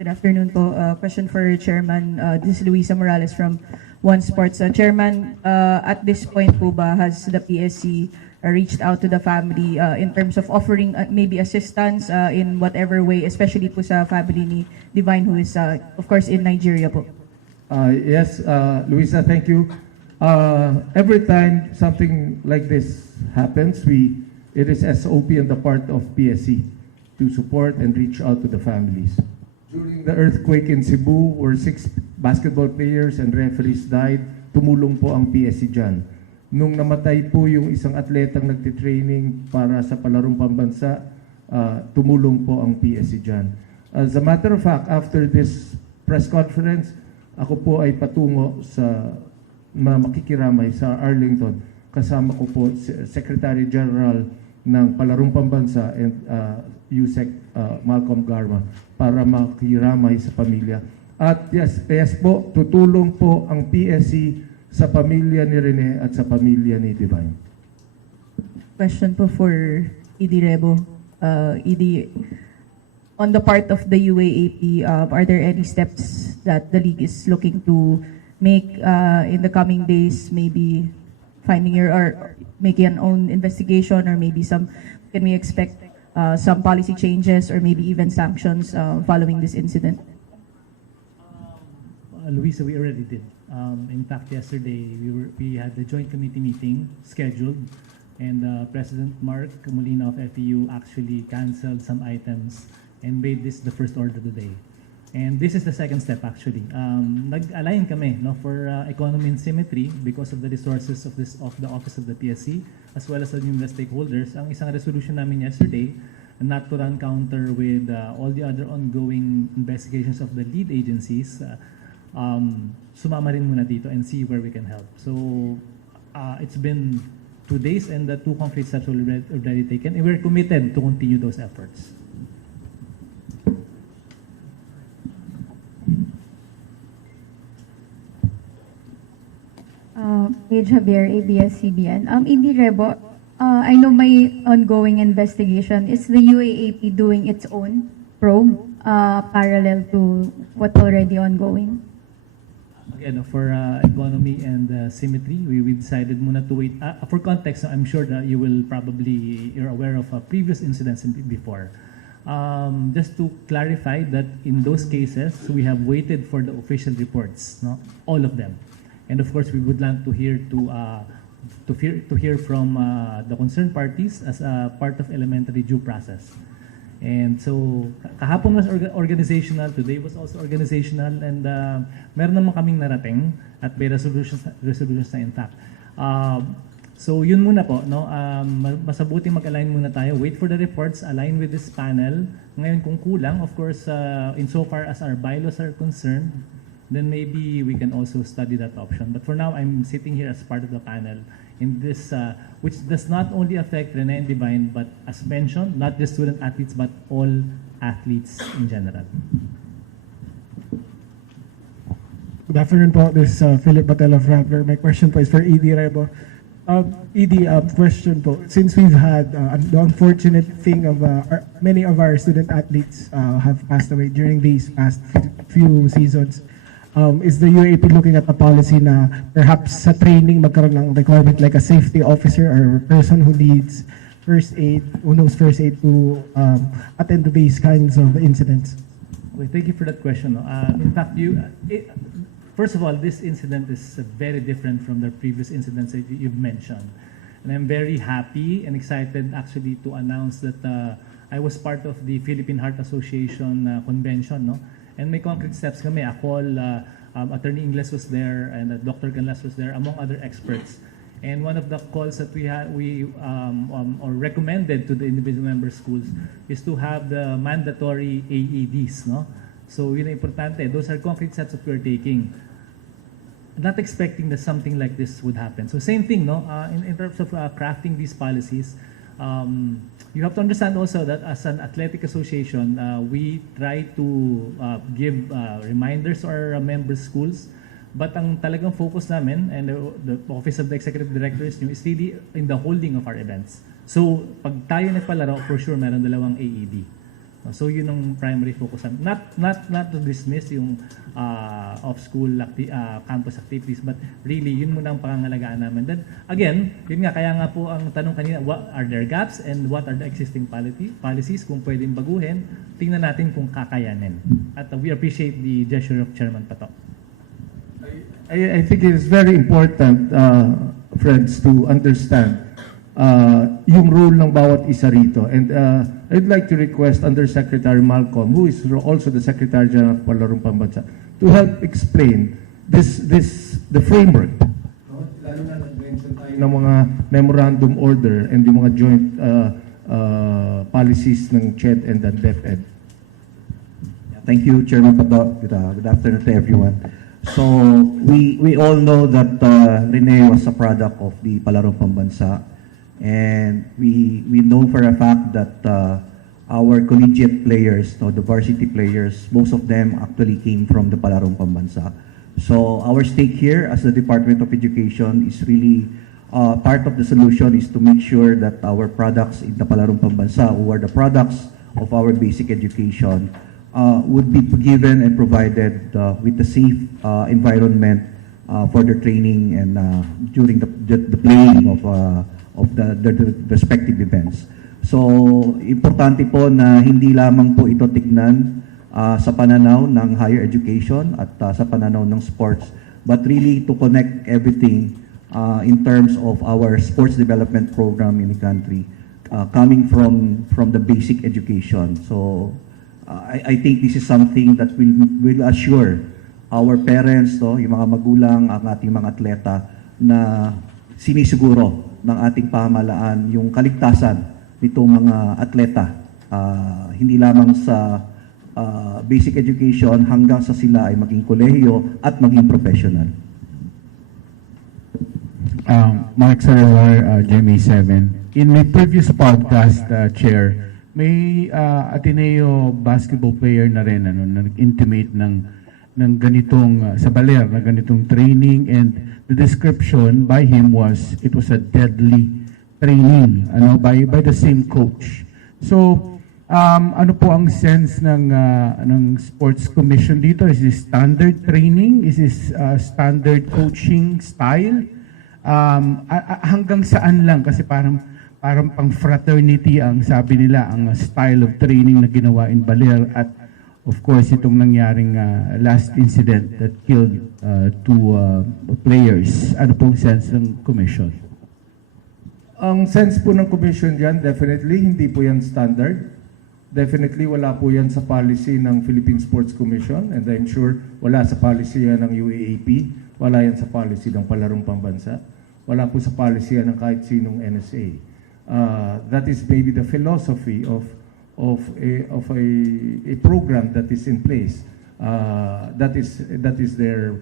Good afternoon po. Question for Chairman. This is Luisa Morales from One Sports. Chairman, at this point po ba has the PSC reached out to the family in terms of offering maybe assistance in whatever way, especially po sa family ni Divine who is of course in Nigeria po? Yes, Luisa, thank you. Every time something like this happens, it is SOP on the part of PSC to support and reach out to the families. During the earthquake in Cebu, where 6 basketball players and referees died, tumulong po ang PSC dyan. Nung namatay po yung isang atletang nagtitraining para sa palarong pambansa, tumulong po ang PSC dyan. As a matter of fact, after this press conference, ako po ay patungo sa makikiramay sa Arlington. Kasama ko po Secretary General ng Palarong Pambansa and USEC Malcolm Garma para makiramay sa pamilya. At yes po, tutulong po ang PSC sa pamilya ni Rene at sa pamilya ni Divine. Question po for ED Rebo. ED, on the part of the UAAP, are there any steps that the league is looking to make in the coming days, maybe finding or making an own investigation, or maybe can we expect some policy changes or maybe even sanctions following this incident? Luisa, we already did. In fact, yesterday we had the joint committee meeting scheduled, and President Mark Molina of FEU actually canceled some items and made this the first order of the day. And this is the second step actually. Nag-align kami for economy and symmetry because of the resources of the Office of the PSC as well as the numerous stakeholders. Ang isang resolution namin yesterday, not to run counter with all the other ongoing investigations of the lead agencies, sumama rin muna dito and see where we can help. So it's been 2 days and the 2 concrete steps were already taken, and we're committed to continue those efforts. Paige Javier, ABS-CBN. ED Rebo, I know may ongoing investigation. Is the UAAP doing its own probe parallel to what already ongoing? Again, for economy and symmetry, we decided muna to wait. For context, I'm sure that you're aware of previous incidents before. Just to clarify that in those cases, we have waited for the official reports, all of them. And of course, we would like to hear from the concerned parties as a part of elementary due process. And so, kahapon was organizational, today was also organizational, and meron naman kaming narating at may resolutions na in fact. So yun muna po, masabuting mag-align muna tayo, wait for the reports, align with this panel. Ngayon kung kulang, of course, insofar as our bylaws are concerned, then maybe we can also study that option. But for now, I'm sitting here as part of the panel in this, which does not only affect Rene and Divine, but as mentioned, not just student athletes, but all athletes in general. Good afternoon po. This is Philip Batella of Rappler. My question po is for ED Rebo. ED, question po. Since we've had the unfortunate thing of many of our student athletes have passed away during these past few seasons, is the UAP looking at a policy na perhaps sa training magkaroon ng requirement like a safety officer or a person who needs first aid, who knows first aid to attend to these kinds of incidents? Okay, thank you for that question. In fact, first of all, this incident is very different from the previous incidents that you've mentioned. And I'm very happy and excited actually to announce that I was part of the Philippine Heart Association convention, and may concrete steps kami. Ako, Attorney Ingles was there, and Dr. Canlas was there, among other experts. And one of the calls that we or recommended to the individual member schools is to have the mandatory AEDs, So yun ang importante. Those are concrete steps that we're taking. Not expecting that something like this would happen. So same thing, in terms of crafting these policies, you have to understand also that as an athletic association, we try to give reminders to our member schools. But ang talagang focus namin and the Office of the Executive Director is really in the holding of our events. So pag tayo nagpalaro, for sure meron dalawang AED. So yun ang primary focus. Not to dismiss yung off-school campus activities, but really yun muna ang pangangalagaan namin. Then again, yun nga, kaya nga po ang tanong kanina, what are their gaps and what are the existing policies kung pwedeng baguhin, tingnan natin kung kakayanin. At we appreciate the gesture of Chairman Pato. I think it is very important, friends, to understand yung role ng bawat isa rito. And I'd like to request Undersecretary Malcolm, who is also the Secretary General of Palarong Pambansa, to help explain the framework. Lalo na nag-mention tayo ng mga memorandum order and yung mga joint policies ng CHED and the DepEd. Thank you, Chairman Pato. Good afternoon to everyone. So we all know that Rene was a product of the Palarong Pambansa, and we know for a fact that our collegiate players, no, the varsity players, most of them actually came from the Palarong Pambansa. So our stake here as the Department of Education is really part of the solution is to make sure that our products in the Palarong Pambansa, who are the products of our basic education, would be given and provided with a safe environment for their training and during the playing of the respective events. So, importante po na hindi lamang po ito tignan sa pananaw ng higher education at sa pananaw ng sports, but really to connect everything in terms of our sports development program in the country, coming from the basic education. So, I think this is something that will assure our parents, no, yung mga magulang, ang ating mga atleta, na sinisiguro ng ating pamahalaan yung kaligtasan nitong mga atleta, hindi lamang sa basic education hanggang sa sila ay maging kolehiyo at maging professional. Mark Sarawar, GMA7. In my previous podcast, Chair, may Ateneo basketball player na rin nag-intimate ng ganitong sa baler na ganitong training, and the description by him was it was a deadly training by the same coach. So ano po ang sense ng Sports Commission dito? Is this standard training? Is this standard coaching style? Hanggang saan lang? Kasi parang pang fraternity ang sabi nila ang style of training na ginawa in Baler, at of course itong nangyaring last incident that killed two players. Ano pong sense ng commission? Ang sense po ng commission diyan, definitely hindi po yan standard. Definitely wala po yan sa policy ng Philippine Sports Commission, and I'm sure wala sa policy yan ng UAAP, wala yan sa policy ng Palarong Pambansa, wala po sa policy yan ng kahit sinong NSA. That is maybe the philosophy of a program that is in place. That is their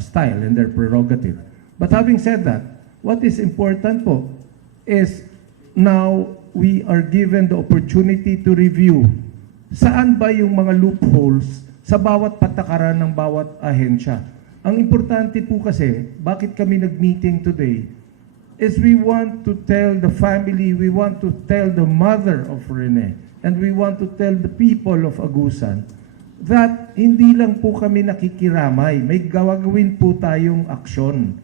style and their prerogative. But having said that, what is important po is now we are given the opportunity to review saan ba yung mga loopholes sa bawat patakaran ng bawat ahensya. Ang importante po kasi, bakit kami nag-meeting today, is we want to tell the family, we want to tell the mother of Rene, and we want to tell the people of Agusan that hindi lang po kami nakikiramay, may gawagawin po tayong aksyon.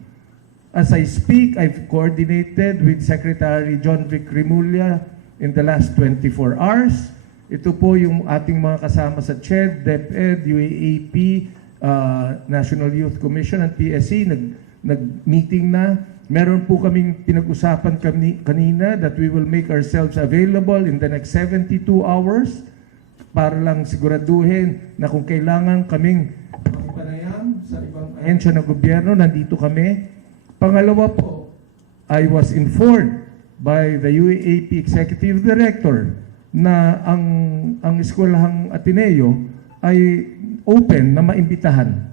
As I speak, I've coordinated with Secretary John Vic Rimulya in the last 24 hours. Ito po yung ating mga kasama sa CHED, DepEd, UAAP, National Youth Commission at PSC, nag-meeting na. Meron po kaming pinag-usapan kanina that we will make ourselves available in the next 72 hours para lang siguraduhin na kung kailangan kaming panayam sa ibang ahensya ng gobyerno, nandito kami. Pangalawa po, I was informed by the UAAP Executive Director na ang eskwelahang Ateneo ay open na maimbitahan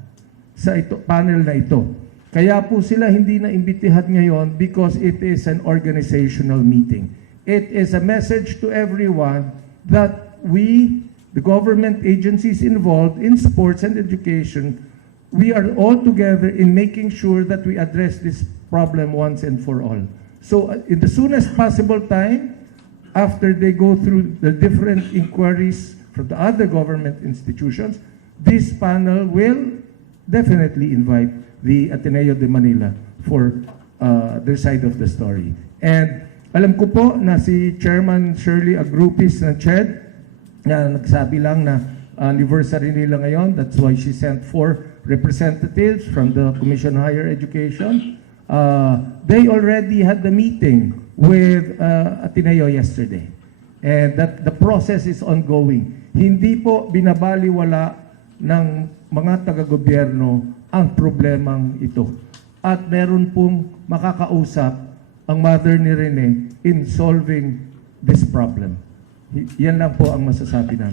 sa panel na ito. Kaya po sila hindi na imbitihan ngayon because it is an organizational meeting. It is a message to everyone that we, the government agencies involved in sports and education, we are all together in making sure that we address this problem once and for all. So in the soonest possible time, after they go through the different inquiries from the other government institutions, this panel will definitely invite the Ateneo de Manila for their side of the story. And alam ko po na si Chairman Shirley Agrupis ng CHED na nagsabi lang na anniversary nila ngayon. That's why she sent 4 representatives from the Commission on Higher Education. They already had the meeting with Ateneo yesterday. And that the process is ongoing. Hindi po binabaliwala ng mga taga-gobyerno ang problemang ito. At meron pong makakausap ang mother ni Rene in solving this problem. Yan lang po ang masasabi namin.